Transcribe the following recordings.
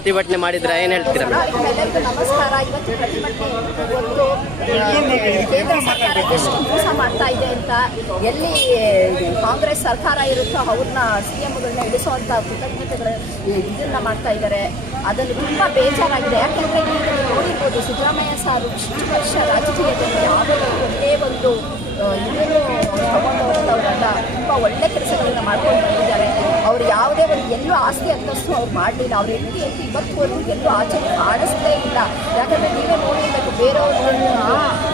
ಪ್ರತಿಭಟನೆ ಮಾಡಿದ್ರೆ ಏನ್ ಹೇಳ್ತೀರಾ? ನಮಸ್ಕಾರ. ಇವತ್ತು ಪ್ರತಿಭಟನೆ ಒಂದು ಕೇಂದ್ರ ಸರ್ಕಾರ ಎಷ್ಟು ಮೋಸ ಮಾಡ್ತಾ ಇದೆ ಅಂತ, ಎಲ್ಲಿ ಕಾಂಗ್ರೆಸ್ ಸರ್ಕಾರ ಇರುತ್ತೋ ಅವ್ರನ್ನ ಸಿಎಂಗಳನ್ನ ಇಳಿಸುವಂತ ಕೃತಜ್ಞತೆಗಳ ಇದನ್ನ ಮಾಡ್ತಾ ಇದ್ದಾರೆ. ಅದನ್ನು ತುಂಬಾ ಬೇಜಾರಾಗಿದೆ. ಯಾಕಂದ್ರೆ ನೀವು ನೋಡಿರ್ಬೋದು, ಸಿದ್ದರಾಮಯ್ಯ ಸಾರು ಇಷ್ಟು ವರ್ಷ ರಾಜಕೀಯದಲ್ಲಿ ಯಾವುದೇ ಒಂದೇ ಒಂದು ಇದನ್ನು ತಗೊಂಡವರಲ್ಲ, ತುಂಬ ಒಳ್ಳೆ ಕೆಲಸಗಳನ್ನ ಮಾಡ್ಕೊಂಡು ಬಂದಿದ್ದಾರೆ. ಅವ್ರು ಯಾವುದೇ ಒಂದು ಎಲ್ಲೂ ಆಸ್ತಿ ಅಂತಸ್ತು ಅವ್ರು ಮಾಡಲಿಲ್ಲ. ಅವ್ರ ಹೆಂಡತಿ ಇವತ್ತುವರೆಗೂ ಎಲ್ಲೂ ಆಚರಣೆ ಮಾಡಿಸಲೇ ಇಲ್ಲ. ಯಾಕಂದರೆ ನೀವೇ ನೋಡಿರ್ಬೇಕು, ಬೇರೆಯವ್ರು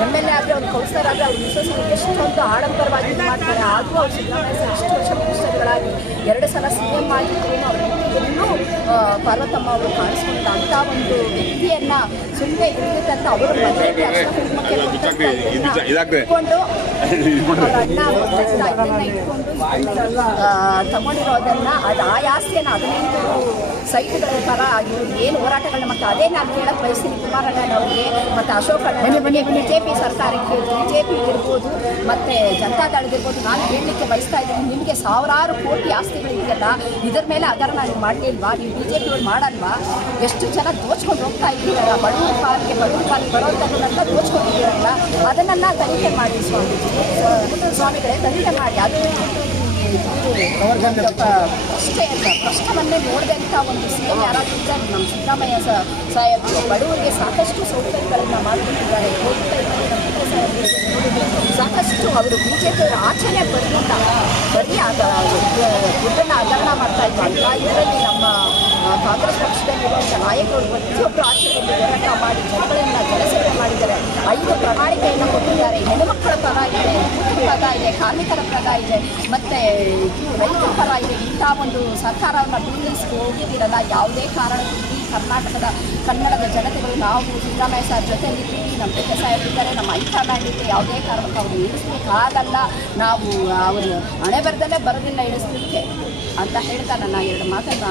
MLA ಆದರೆ ಅವ್ರು ಕೌನ್ಸಿಲರ್ ಆದರೆ ಅವ್ರ ಮಿಸಸ್ ಎಷ್ಟೊಂದು ಆಡಂಬರವಾಗಿ ಮಾಡ್ತಾರೆ. ಆದರೂ ಅವ್ರು ಸಿದ್ದರಾಮಯ್ಯ ಸರ್ ಇಷ್ಟು ವರ್ಷ ಮಿನಿಸ್ಟರ್ಗಳಾಗಿ 2 ಸಲ CM ಆಗಿದ್ರು ಅವ್ರ ಎಲ್ಲೂ ಪಾರ್ವತಮ್ಮ ಅವರು ಕಾಣಿಸ್ಕೊಂಡಿಲ್ಲ. ಅಂಥ ಒಂದು ವ್ಯಕ್ತಿಯನ್ನು ಸುಮ್ಮನೆ ಇರಲಿಕ್ಕಂತ ಅವರು ಮನೆಯಲ್ಲಿ ಅಷ್ಟು ಕುಟುಂಬಕ್ಕೆ ಇಟ್ಕೊಂಡು ಅಣ್ಣ ಇಟ್ಕೊಂಡು ತಗೊಂಡಿರೋದನ್ನ ಅದು ಆ ಆಸ್ತಿಯನ್ನು 15 ಸೈಟ್ಗಳ ಥರ ಏನು ಹೋರಾಟಗಳನ್ನ ಮತ್ತು ಅದೇ ನಾನು ಕೇಳಕ್ಕೆ ಬಯಸ್ತೀನಿ ಕುಮಾರಣ್ಣನವ್ರಿಗೆ ಮತ್ತು ಅಶೋಕ್ ಅಣ್ಣನಿಗೆ, BJP ಸರ್ಕಾರಕ್ಕೆ, BJP ಇರ್ಬೋದು ಮತ್ತು ಜನತಾದಳದಿರ್ಬೋದು ನಾನು ಹೇಳಲಿಕ್ಕೆ ಬಯಸ್ತಾ ಇದ್ದೀನಿ. ನಿಮಗೆ ಸಾವಿರಾರು ಕೋಟಿ ಆಸ್ತಿಗಳಿದೆಯಲ್ಲ, ಇದರ ಮೇಲೆ ಅದರ ನಾನು ಮಾಡಲಿಲ್ವಾ? ನೀವು BJPಯವ್ರು ಮಾಡಲ್ವಾ? ಎಷ್ಟು ಜನ ದೋಚ್ಕೊಂಡು ಹೋಗ್ತಾ ಇದ್ದೀರಲ್ಲ, ಬಡವ್ರ ಪಾಲಿಗೆ ಬರೋದನ್ನೆಲ್ಲ ದೋಚ್ಕೊಂಡಿದ್ದೀರಲ್ಲ, ಅದನ್ನೆಲ್ಲ ತನಿಖೆ ಮಾಡಿ ಸ್ವಾಮಿಗಳೇ, ತನಿಖೆ ಮಾಡಿ. ಅದು ಅಷ್ಟೇ ಅಂತ ಪ್ರಶ್ನವನ್ನೇ ನೋಡಿದಂಥ ಒಂದು CM ಯಾರಾದರೂ ಇದ್ದಾರೆ ನಮ್ಮ ಸಿದ್ದರಾಮಯ್ಯ ಸಾಹೇಬರು. ಬಡವರಿಗೆ ಸಾಕಷ್ಟು ಸೌಕರ್ಯಗಳನ್ನು ಮಾಡಿಕೊಟ್ಟಿದ್ದಾರೆ. ಸಾಕಷ್ಟು ಅವರು BJPಯವರು ಆಚರಣೆ ಬರಲಿಲ್ಲ, ಬರೀ ದುಡ್ಡನ್ನು ಹಗರಣ ಮಾಡ್ತಾ ಇದ್ದಾರೆ. ಇದರಲ್ಲಿ ನಮ್ಮ ಕಾಂಗ್ರೆಸ್ ಪಕ್ಷದಲ್ಲಿರುವಂಥ ನಾಯಕರು ಪ್ರತಿಯೊಬ್ಬರು ಆಚರಣೆಯಲ್ಲಿ ಹೋರಾಟ ಮಾಡಿ ಜನಗಳನ್ನ ಜನಸೇವೆ ಮಾಡಿದ್ದಾರೆ. 5 ಪ್ರಣಾಳಿಕೆಯನ್ನು ಕೊಟ್ಟಿದ್ದಾರೆ. ಹೆಣ್ಣುಮಕ್ಕಳ ಪರ ಇದೆ, ಪರ ಇದೆ, ಕಾರ್ಮಿಕರ ಪರ ಇದೆ, ಮತ್ತು ರೈತರ ಪರ ಇದೆ. ಇಂಥ ಒಂದು ಸರ್ಕಾರವನ್ನು ಬೀಳಿಸಿ ಹೋಗಿದ್ದೀರಲ್ಲ, ಯಾವುದೇ ಕಾರಣಕ್ಕೂ ಈ ಕರ್ನಾಟಕದ ಕನ್ನಡದ ಜನತೆಗಳು ನಾವು ಸಿದ್ದರಾಮಯ್ಯ ಸರ್ ಜೊತೆಲಿದ್ದೀವಿ, ನಮ್ಮ ಜೊತೆ ಸಾಹೇಬರಿದ್ದಾರೆ, ನಮ್ಮ ಹೈಕಮಾಂಡ್ ಇದೆ. ಯಾವುದೇ ಕಾರಣಕ್ಕೂ ಅವರು ಇಳಿಸ್ಲಿಕ್ಕಾಗಲ್ಲ. ನಾವು ಅವರು ಹಣೆ ಬರದಲ್ಲೇ ಬರೋದಿಲ್ಲ ಇಳಿಸ್ಲಿಕ್ಕೆ ಅಂತ ಹೇಳ್ತಾ ನನ್ನ 2 ಮಾತನ್ನು